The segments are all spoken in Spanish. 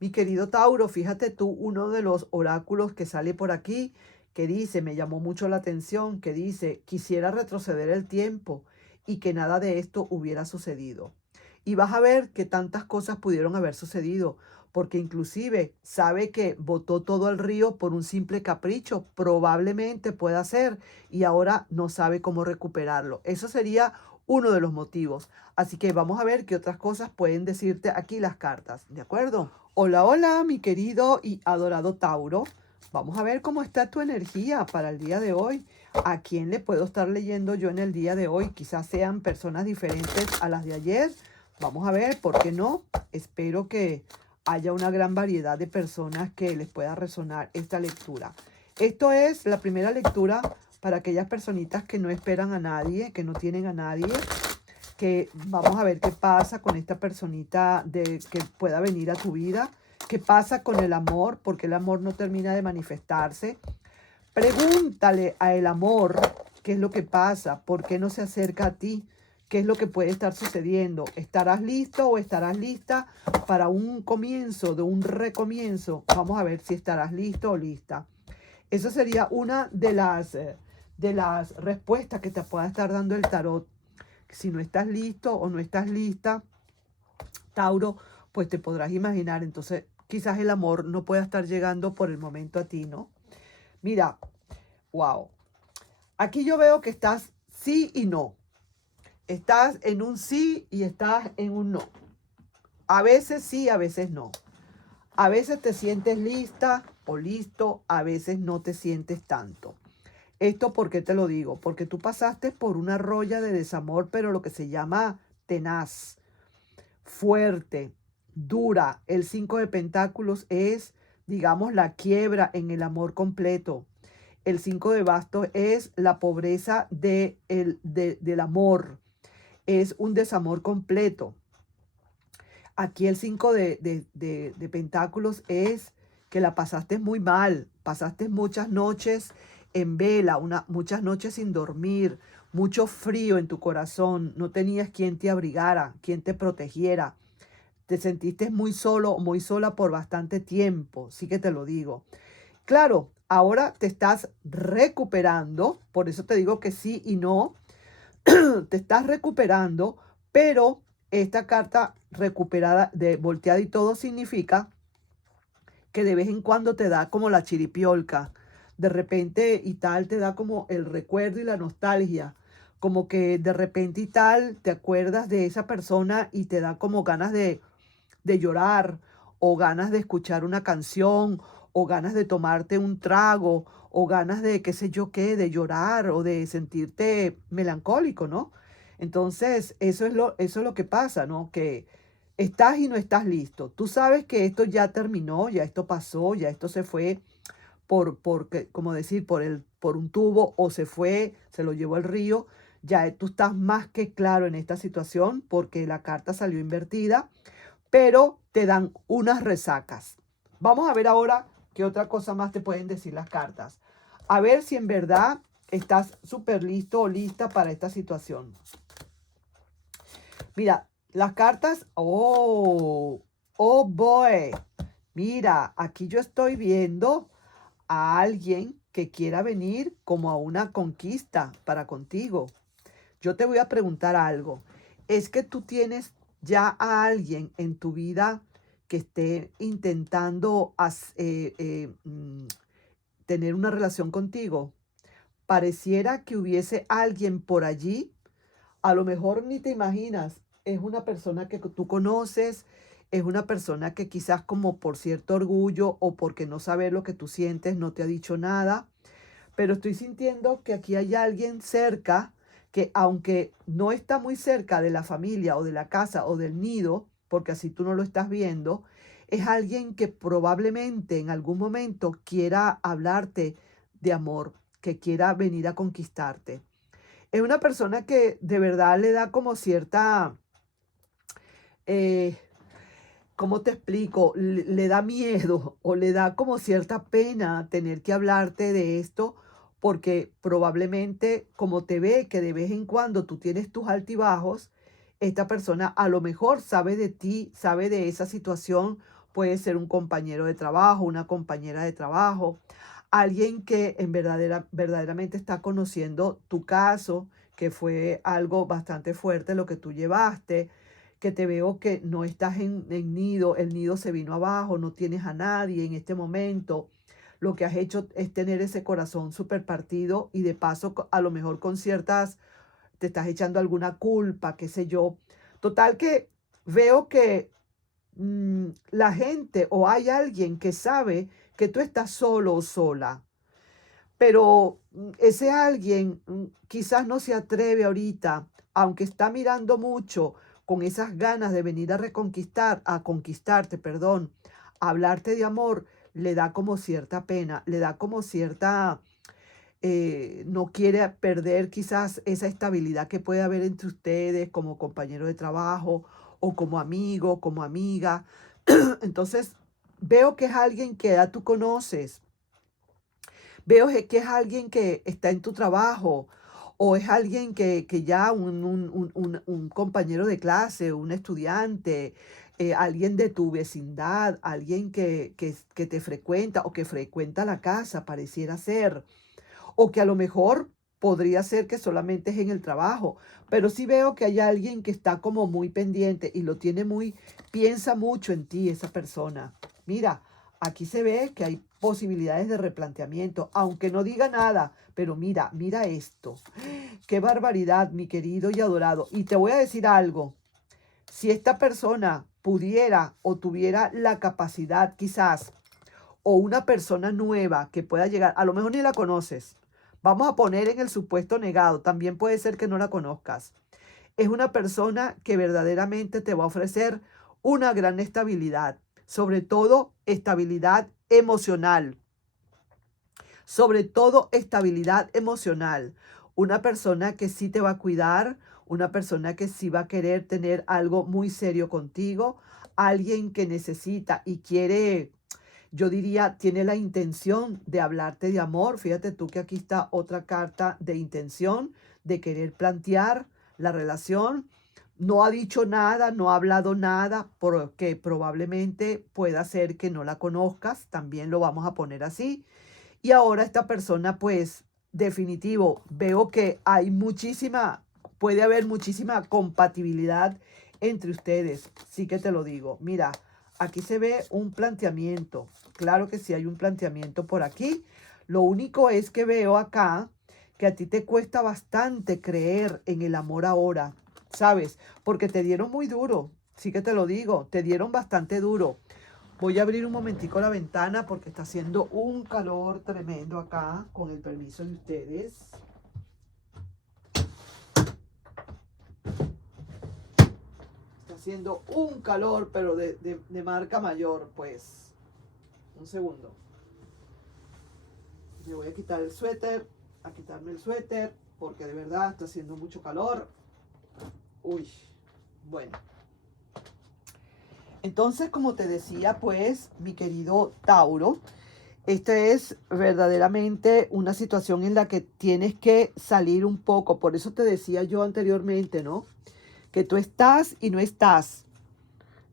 Mi querido Tauro, fíjate tú, uno de los oráculos que sale por aquí, que dice, me llamó mucho la atención, que dice, quisiera retroceder el tiempo y que nada de esto hubiera sucedido. Y vas a ver que tantas cosas pudieron haber sucedido, porque inclusive sabe que botó todo al río por un simple capricho, probablemente pueda ser, y ahora no sabe cómo recuperarlo. Eso sería uno de los motivos. Así que vamos a ver qué otras cosas pueden decirte aquí las cartas, ¿de acuerdo? Hola, hola, mi querido y adorado Tauro. Vamos a ver cómo está tu energía para el día de hoy. ¿A quién le puedo estar leyendo yo en el día de hoy? Quizás sean personas diferentes a las de ayer. Vamos a ver, ¿por qué no? Espero que haya una gran variedad de personas que les pueda resonar esta lectura. Esto es la primera lectura para aquellas personitas que no esperan a nadie, que no tienen a nadie, que vamos a ver qué pasa con esta personita de que pueda venir a tu vida, qué pasa con el amor, porque el amor no termina de manifestarse. Pregúntale a el amor qué es lo que pasa, por qué no se acerca a ti, qué es lo que puede estar sucediendo. ¿Estarás listo o estarás lista para un comienzo, de un recomienzo? Vamos a ver si estarás listo o lista. Esa sería una de las respuestas que te pueda estar dando el tarot. Si no estás listo o no estás lista, Tauro, pues te podrás imaginar. Entonces, quizás el amor no pueda estar llegando por el momento a ti, ¿no? Mira, wow. Aquí yo veo que estás sí y no. Estás en un sí y estás en un no. A veces sí, a veces no. A veces te sientes lista o listo, a veces no te sientes tanto. ¿Esto por qué te lo digo? Porque tú pasaste por una roya de desamor, pero lo que se llama tenaz, fuerte, dura. El 5 de pentáculos es, digamos, la quiebra en el amor completo. El 5 de bastos es la pobreza del amor. Es un desamor completo. Aquí el 5 de pentáculos es que la pasaste muy mal. Pasaste muchas noches en vela, muchas noches sin dormir, mucho frío en tu corazón. No tenías quien te abrigara, quien te protegiera. Te sentiste muy solo, muy sola por bastante tiempo, sí que te lo digo. Claro, ahora te estás recuperando, por eso te digo que sí y no, te estás recuperando, pero esta carta recuperada, de volteada y todo, significa que de vez en cuando te da como la chiripiolca, de repente y tal te da como el recuerdo y la nostalgia, como que de repente y tal te acuerdas de esa persona y te da como ganas de llorar, o ganas de escuchar una canción, o ganas de tomarte un trago, o ganas de qué sé yo qué, de llorar o de sentirte melancólico, ¿no? Entonces, eso es lo que pasa, ¿no? Que estás y no estás listo. Tú sabes que esto ya terminó, ya esto pasó, ya esto se fue como decir, por un tubo, o se fue, se lo llevó el río. Ya tú estás más que claro en esta situación porque la carta salió invertida, pero te dan unas resacas. Vamos a ver ahora qué otra cosa más te pueden decir las cartas. A ver si en verdad estás súper listo o lista para esta situación. Mira, las cartas, oh boy. Mira, aquí yo estoy viendo a alguien que quiera venir como a una conquista para contigo. Yo te voy a preguntar algo. ¿Es que tú tienes ya a alguien en tu vida que esté intentando tener una relación contigo? Pareciera que hubiese alguien por allí, a lo mejor ni te imaginas, es una persona que tú conoces, es una persona que quizás como por cierto orgullo o porque no sabe lo que tú sientes no te ha dicho nada, pero estoy sintiendo que aquí hay alguien cerca que, aunque no está muy cerca de la familia o de la casa o del nido, porque así tú no lo estás viendo, es alguien que probablemente en algún momento quiera hablarte de amor, que quiera venir a conquistarte. Es una persona que de verdad le da como cierta, eh, ¿cómo te explico? Le da miedo o le da como cierta pena tener que hablarte de esto, porque probablemente como te ve que de vez en cuando tú tienes tus altibajos, esta persona a lo mejor sabe de ti, sabe de esa situación, puede ser un compañero de trabajo, una compañera de trabajo, alguien que verdaderamente está conociendo tu caso, que fue algo bastante fuerte lo que tú llevaste, que te veo que no estás en nido, el nido se vino abajo, no tienes a nadie en este momento. Lo que has hecho es tener ese corazón súper partido y de paso a lo mejor con ciertas, te estás echando alguna culpa, qué sé yo. Total que veo que la gente o hay alguien que sabe que tú estás solo o sola, pero ese alguien quizás no se atreve ahorita, aunque está mirando mucho con esas ganas de venir a conquistarte, perdón, a hablarte de amor, le da como cierta pena, le da como cierta, no quiere perder quizás esa estabilidad que puede haber entre ustedes como compañero de trabajo o como amigo, como amiga. Entonces, veo que es alguien que ya tú conoces. Veo que es alguien que está en tu trabajo o es alguien que ya un compañero de clase, un estudiante, alguien de tu vecindad, alguien que te frecuenta o que frecuenta la casa, pareciera ser, o que a lo mejor podría ser que solamente es en el trabajo, pero sí veo que hay alguien que está como muy pendiente y lo tiene muy, piensa mucho en ti esa persona. Mira, aquí se ve que hay posibilidades de replanteamiento, aunque no diga nada, pero mira, mira esto. Qué barbaridad, mi querido y adorado. Y te voy a decir algo. Si esta persona pudiera o tuviera la capacidad quizás, o una persona nueva que pueda llegar, a lo mejor ni la conoces. Vamos a poner en el supuesto negado, también puede ser que no la conozcas. Es una persona que verdaderamente te va a ofrecer una gran estabilidad, sobre todo estabilidad emocional, sobre todo estabilidad emocional. Una persona que sí te va a cuidar, una persona que sí va a querer tener algo muy serio contigo, alguien que necesita y quiere, yo diría, tiene la intención de hablarte de amor. Fíjate tú que aquí está otra carta de intención, de querer plantear la relación. No ha dicho nada, no ha hablado nada, porque probablemente pueda ser que no la conozcas, también lo vamos a poner así. Y ahora esta persona, pues, definitivo, veo que hay muchísima, puede haber muchísima compatibilidad entre ustedes. Sí que te lo digo. Mira, aquí se ve un planteamiento. Claro que sí hay un planteamiento por aquí. Lo único es que veo acá que a ti te cuesta bastante creer en el amor ahora, ¿sabes? Porque te dieron muy duro. Sí que te lo digo, te dieron bastante duro. Voy a abrir un momentico la ventana porque está haciendo un calor tremendo acá, con el permiso de ustedes. Está haciendo un calor, pero de marca mayor, pues. Un segundo. Me voy a quitar el suéter, a quitarme el suéter, porque de verdad está haciendo mucho calor. Uy, bueno. Entonces, como te decía, pues, mi querido Tauro, esta es verdaderamente una situación en la que tienes que salir un poco. Por eso te decía yo anteriormente, ¿no? Que tú estás y no estás.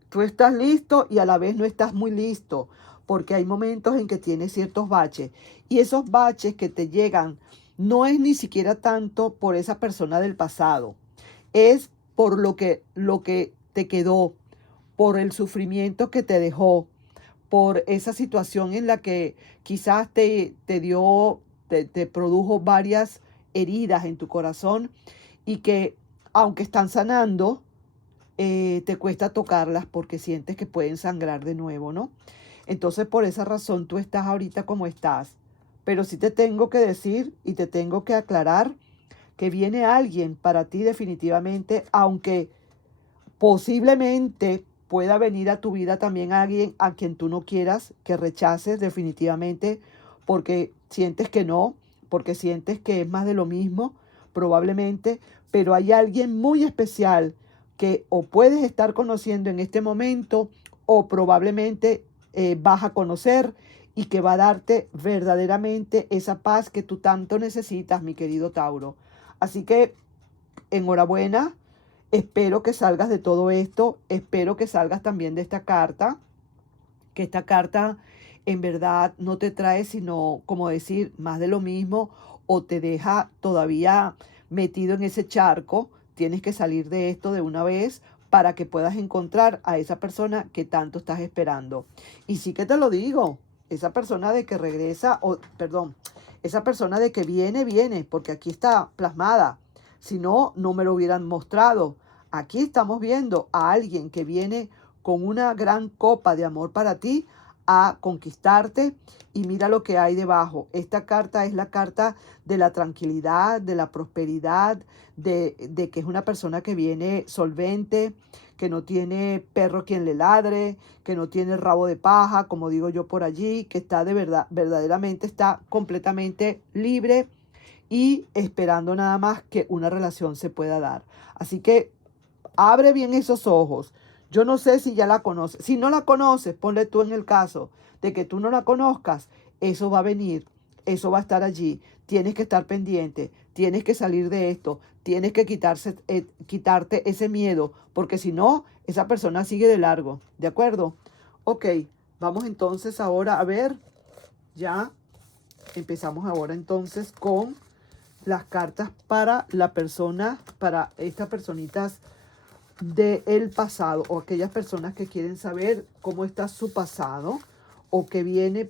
Tú estás listo y a la vez no estás muy listo, porque hay momentos en que tienes ciertos baches. Y esos baches que te llegan no es ni siquiera tanto por esa persona del pasado, es por lo que te quedó, por el sufrimiento que te dejó, por esa situación en la que quizás te produjo varias heridas en tu corazón y que aunque están sanando, te cuesta tocarlas porque sientes que pueden sangrar de nuevo, ¿no? Entonces por esa razón tú estás ahorita como estás. Pero sí te tengo que decir y te tengo que aclarar que viene alguien para ti definitivamente, aunque posiblemente pueda venir a tu vida también alguien a quien tú no quieras, que rechaces definitivamente porque sientes que no, porque sientes que es más de lo mismo, probablemente, pero hay alguien muy especial que o puedes estar conociendo en este momento o probablemente vas a conocer y que va a darte verdaderamente esa paz que tú tanto necesitas, mi querido Tauro. Así que enhorabuena. Espero que salgas de todo esto, espero que salgas también de esta carta que esta carta en verdad no te trae sino, como decir, más de lo mismo o te deja todavía metido en ese charco. Tienes que salir de esto de una vez para que puedas encontrar a esa persona que tanto estás esperando. Y sí que te lo digo, esa persona de que regresa, o perdón, esa persona de que viene, viene, porque aquí está plasmada. Si no, no me lo hubieran mostrado. Aquí estamos viendo a alguien que viene con una gran copa de amor para ti a conquistarte, y mira lo que hay debajo. Esta carta es la carta de la tranquilidad, de la prosperidad, de que es una persona que viene solvente, que no tiene perro quien le ladre, que no tiene rabo de paja, como digo yo por allí, que está de verdad, verdaderamente está completamente libre y esperando nada más que una relación se pueda dar. Así que abre bien esos ojos. Yo no sé si ya la conoces. Si no la conoces, ponle tú en el caso de que tú no la conozcas, eso va a venir, eso va a estar allí. Tienes que estar pendiente, tienes que salir de esto, tienes que quitarte ese miedo, porque si no, esa persona sigue de largo. ¿De acuerdo? Ok, vamos entonces ahora a ver, ya empezamos ahora entonces con las cartas para la persona, para estas personitas del pasado, o aquellas personas que quieren saber cómo está su pasado o que viene,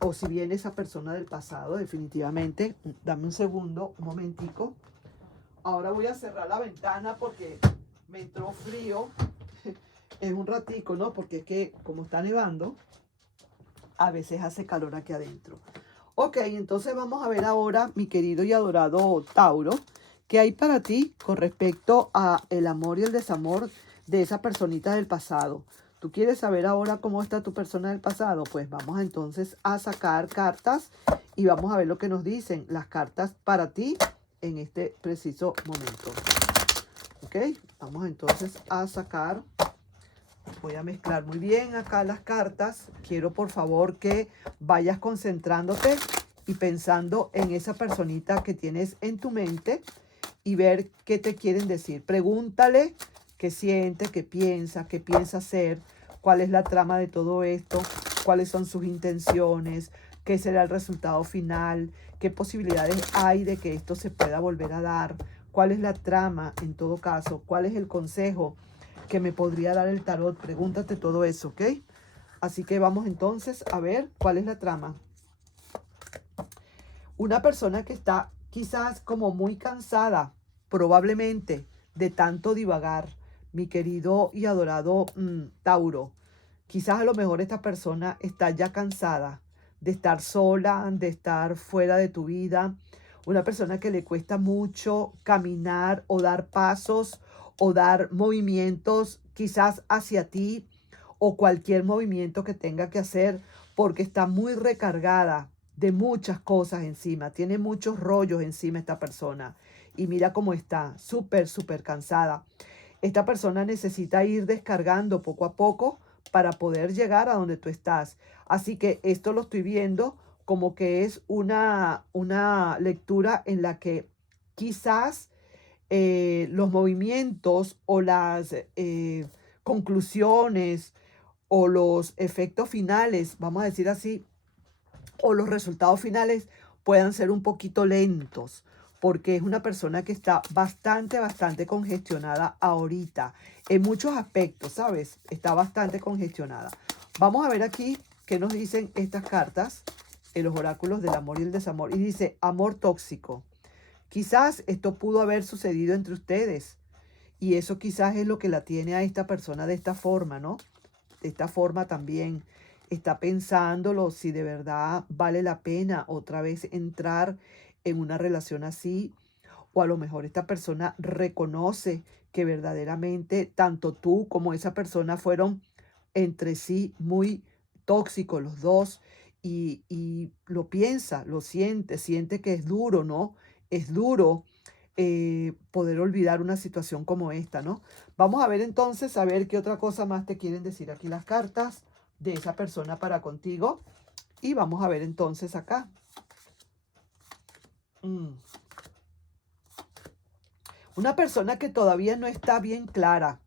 o si viene esa persona del pasado definitivamente. Dame un segundo, un momentico. Ahora voy a cerrar la ventana porque me entró frío. Es un ratico, ¿no? Porque es que como está nevando, a veces hace calor aquí adentro. Ok, entonces vamos a ver ahora, mi querido y adorado Tauro, qué hay para ti con respecto a el amor y el desamor de esa personita del pasado. ¿Tú quieres saber ahora cómo está tu persona del pasado? Pues vamos entonces a sacar cartas y vamos a ver lo que nos dicen las cartas para ti en este preciso momento. Ok, vamos entonces a sacar. Voy a mezclar muy bien acá las cartas. Quiero por favor que vayas concentrándote y pensando en esa personita que tienes en tu mente y ver qué te quieren decir. Pregúntale qué siente, qué piensa hacer, cuál es la trama de todo esto, cuáles son sus intenciones, qué será el resultado final, qué posibilidades hay de que esto se pueda volver a dar, cuál es la trama en todo caso, cuál es el consejo que me podría dar el tarot. Pregúntate todo eso, ¿ok? Así que vamos entonces a ver cuál es la trama. Una persona que está quizás como muy cansada, probablemente, de tanto divagar, mi querido y adorado Tauro. Quizás a lo mejor esta persona está ya cansada de estar sola, de estar fuera de tu vida. Una persona que le cuesta mucho caminar o dar pasos o dar movimientos quizás hacia ti, o cualquier movimiento que tenga que hacer, porque está muy recargada de muchas cosas encima. Tiene muchos rollos encima esta persona. Y mira cómo está, súper, súper cansada. Esta persona necesita ir descargando poco a poco para poder llegar a donde tú estás. Así que esto lo estoy viendo como que es una lectura en la que quizás los movimientos o las conclusiones o los efectos finales, vamos a decir así, o los resultados finales puedan ser un poquito lentos, porque es una persona que está bastante congestionada ahorita, en muchos aspectos, ¿sabes? Está bastante congestionada. Vamos a ver aquí qué nos dicen estas cartas en los oráculos del amor y el desamor. Y dice, amor tóxico. Quizás esto pudo haber sucedido entre ustedes, y eso quizás es lo que la tiene a esta persona de esta forma, ¿no? De esta forma también está pensándolo si de verdad vale la pena otra vez entrar en una relación así, o a lo mejor esta persona reconoce que verdaderamente tanto tú como esa persona fueron entre sí muy tóxicos los dos, y lo piensa, lo siente que es duro, ¿no? Es duro poder olvidar una situación como esta, ¿no? Vamos a ver entonces, a ver qué otra cosa más te quieren decir aquí las cartas de esa persona para contigo. Y vamos a ver entonces acá. Una persona que todavía no está bien clara.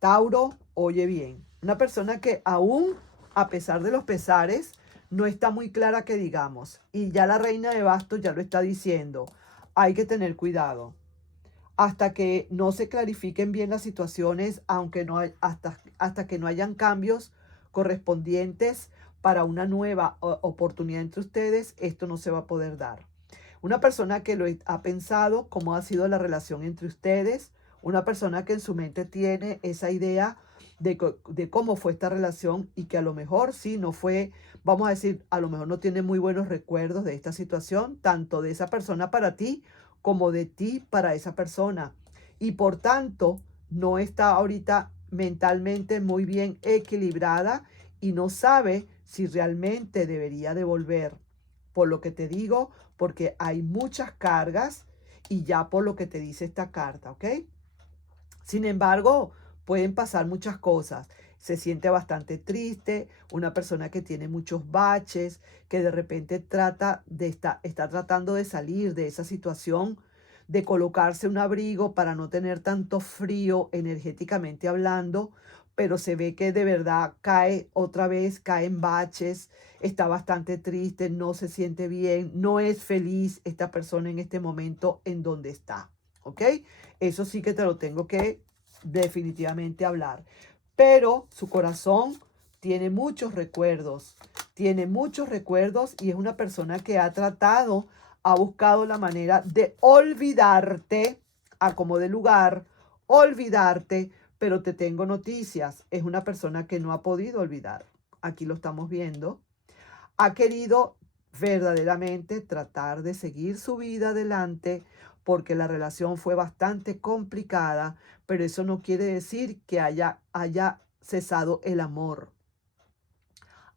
Tauro, oye bien. Una persona que aún a pesar de los pesares, no está muy clara que digamos. Y ya la reina de bastos ya lo está diciendo. Hay que tener cuidado. Hasta que no se clarifiquen bien las situaciones, aunque no hay, hasta que no hayan cambios correspondientes para una nueva oportunidad entre ustedes, esto no se va a poder dar. Una persona que lo ha pensado, cómo ha sido la relación entre ustedes, una persona que en su mente tiene esa idea de cómo fue esta relación y que a lo mejor sí no fue, vamos a decir, a lo mejor no tiene muy buenos recuerdos de esta situación, tanto de esa persona para ti como de ti para esa persona. Y por tanto, no está ahorita mentalmente muy bien equilibrada y no sabe si realmente debería devolver. Por lo que te digo, porque hay muchas cargas y ya por lo que te dice esta carta, ¿ok? Sin embargo, pueden pasar muchas cosas. Se siente bastante triste, una persona que tiene muchos baches, que de repente está tratando de salir de esa situación, de colocarse un abrigo para no tener tanto frío energéticamente hablando, pero se ve que de verdad cae otra vez, cae en baches, está bastante triste, no se siente bien, no es feliz esta persona en este momento en donde está, ¿ok? Eso sí que te lo tengo que definitivamente hablar. Pero su corazón tiene muchos recuerdos y es una persona que ha buscado la manera de olvidarte, a como de lugar, olvidarte, pero te tengo noticias. Es una persona que no ha podido olvidar. Aquí lo estamos viendo. Ha querido verdaderamente tratar de seguir su vida adelante porque la relación fue bastante complicada, pero eso no quiere decir que haya cesado el amor.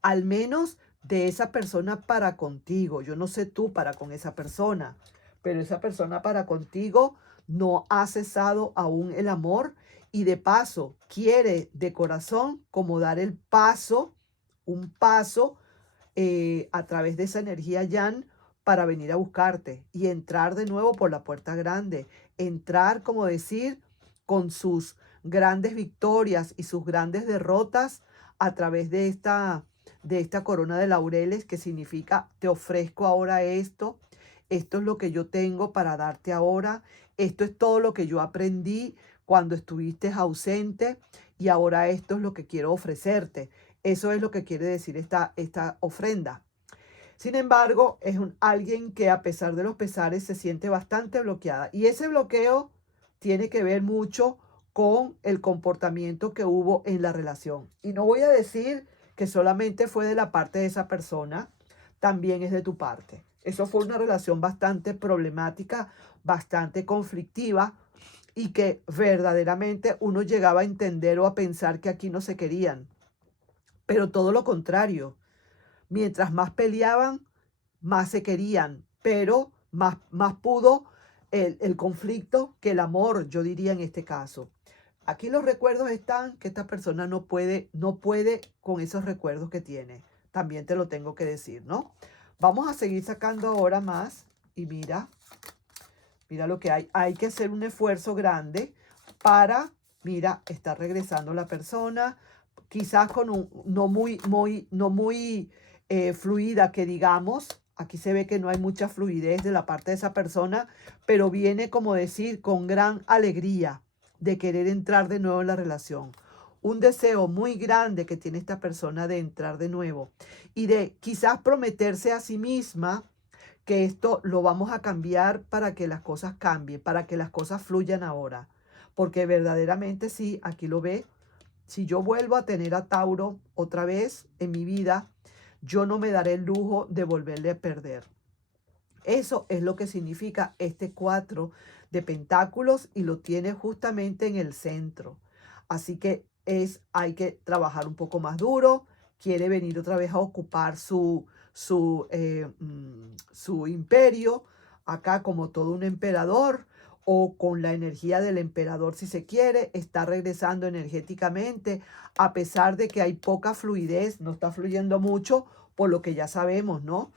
Al menos de esa persona para contigo. Yo no sé tú para con esa persona, pero esa persona para contigo no ha cesado aún el amor y de paso quiere de corazón como dar el paso, un paso a través de esa energía Yan para venir a buscarte y entrar de nuevo por la puerta grande. Entrar, como decir, con sus grandes victorias y sus grandes derrotas a través de esta corona de laureles que significa te ofrezco ahora esto. Esto es lo que yo tengo para darte ahora. Esto es todo lo que yo aprendí cuando estuviste ausente y ahora esto es lo que quiero ofrecerte. Eso es lo que quiere decir esta ofrenda. Sin embargo, es alguien que a pesar de los pesares se siente bastante bloqueada. Y ese bloqueo tiene que ver mucho con el comportamiento que hubo en la relación. Y no voy a decir que solamente fue de la parte de esa persona, también es de tu parte. Eso fue una relación bastante problemática, bastante conflictiva y que verdaderamente uno llegaba a entender o a pensar que aquí no se querían. Pero todo lo contrario, mientras más peleaban, más se querían, pero más pudo el conflicto que el amor, yo diría en este caso. Aquí los recuerdos están que esta persona no puede con esos recuerdos que tiene. También te lo tengo que decir, ¿no? Vamos a seguir sacando ahora más y mira lo que hay. Hay que hacer un esfuerzo grande para, mira, está regresando la persona, quizás con un no muy fluida que digamos. Aquí se ve que no hay mucha fluidez de la parte de esa persona, pero viene como decir con gran alegría de querer entrar de nuevo en la relación. Un deseo muy grande que tiene esta persona de entrar de nuevo y de quizás prometerse a sí misma que esto lo vamos a cambiar para que las cosas cambien, para que las cosas fluyan ahora. Porque verdaderamente sí, aquí lo ve, si yo vuelvo a tener a Tauro otra vez en mi vida, yo no me daré el lujo de volverle a perder. Eso es lo que significa este 4 de pentáculos y lo tiene justamente en el centro. Así que hay que trabajar un poco más duro, quiere venir otra vez a ocupar su imperio, acá como todo un emperador o con la energía del emperador si se quiere, está regresando energéticamente, a pesar de que hay poca fluidez, no está fluyendo mucho, por lo que ya sabemos, ¿no?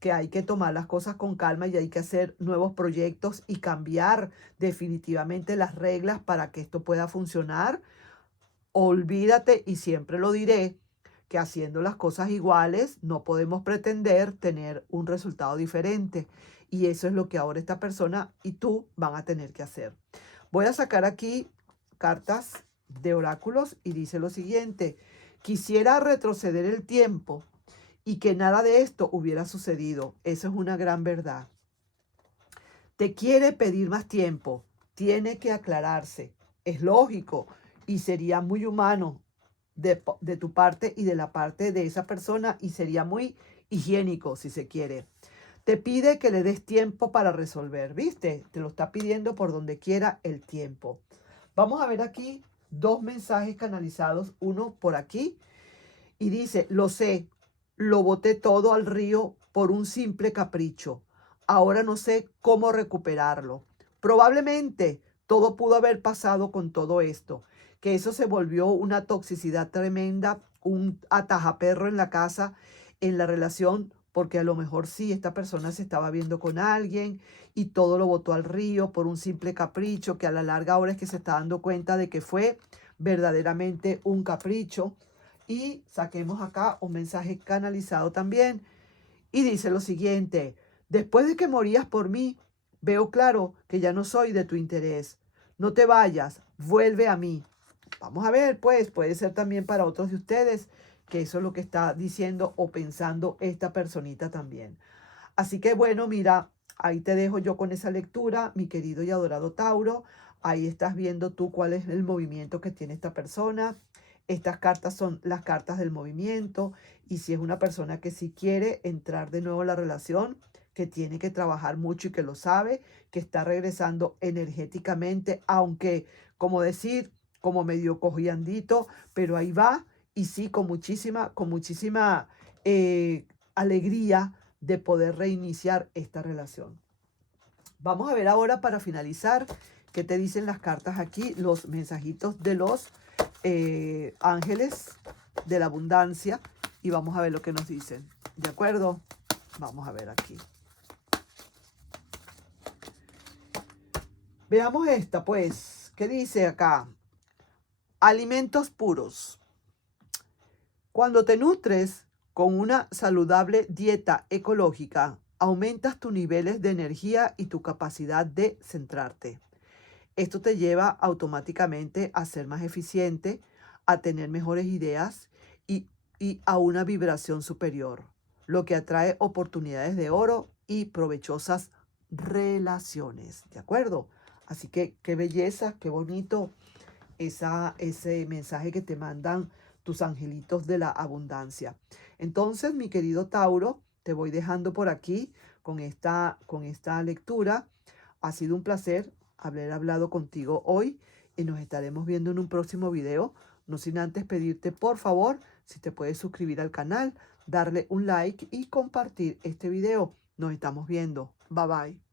Que hay que tomar las cosas con calma y hay que hacer nuevos proyectos y cambiar definitivamente las reglas para que esto pueda funcionar. Olvídate, y siempre lo diré, que haciendo las cosas iguales no podemos pretender tener un resultado diferente. Y eso es lo que ahora esta persona y tú van a tener que hacer. Voy a sacar aquí cartas de oráculos y dice lo siguiente: quisiera retroceder el tiempo y que nada de esto hubiera sucedido. Eso es una gran verdad. Te quiere pedir más tiempo, tiene que aclararse. Es lógico y sería muy humano de tu parte y de la parte de esa persona, y sería muy higiénico si se quiere. Te pide que le des tiempo para resolver, ¿viste? Te lo está pidiendo por donde quiera el tiempo. Vamos a ver aquí dos mensajes canalizados, uno por aquí, y dice: lo sé, lo boté todo al río por un simple capricho. Ahora no sé cómo recuperarlo. Probablemente todo pudo haber pasado con todo esto, que eso se volvió una toxicidad tremenda, un atajaperro en la casa, en la relación, porque a lo mejor sí, esta persona se estaba viendo con alguien y todo lo botó al río por un simple capricho, que a la larga ahora es que se está dando cuenta de que fue verdaderamente un capricho. Y saquemos acá un mensaje canalizado también. Y dice lo siguiente: después de que morías por mí, veo claro que ya no soy de tu interés. No te vayas, vuelve a mí. Vamos a ver, pues, puede ser también para otros de ustedes que eso es lo que está diciendo o pensando esta personita también. Así que bueno, mira, ahí te dejo yo con esa lectura, mi querido y adorado Tauro. Ahí estás viendo tú cuál es el movimiento que tiene esta persona. Estas cartas son las cartas del movimiento, y si es una persona que sí quiere entrar de nuevo a la relación, que tiene que trabajar mucho y que lo sabe, que está regresando energéticamente, aunque, como decir, como medio cogiandito, pero ahí va, y sí, con muchísima alegría de poder reiniciar esta relación. Vamos a ver ahora, para finalizar, qué te dicen las cartas aquí, los mensajitos de los ángeles de la abundancia, y vamos a ver lo que nos dicen. ¿De acuerdo? Vamos a ver aquí. Veamos esta, pues. ¿Qué dice acá? Alimentos puros. Cuando te nutres con una saludable dieta ecológica, aumentas tus niveles de energía y tu capacidad de centrarte. Esto te lleva automáticamente a ser más eficiente, a tener mejores ideas y a una vibración superior, lo que atrae oportunidades de oro y provechosas relaciones. ¿De acuerdo? Así que qué belleza, qué bonito ese mensaje que te mandan tus angelitos de la abundancia. Entonces, mi querido Tauro, te voy dejando por aquí con esta lectura. Ha sido un placer haber hablado contigo hoy y nos estaremos viendo en un próximo video. No sin antes pedirte, por favor, si te puedes suscribir al canal, darle un like y compartir este video. Nos estamos viendo. Bye bye.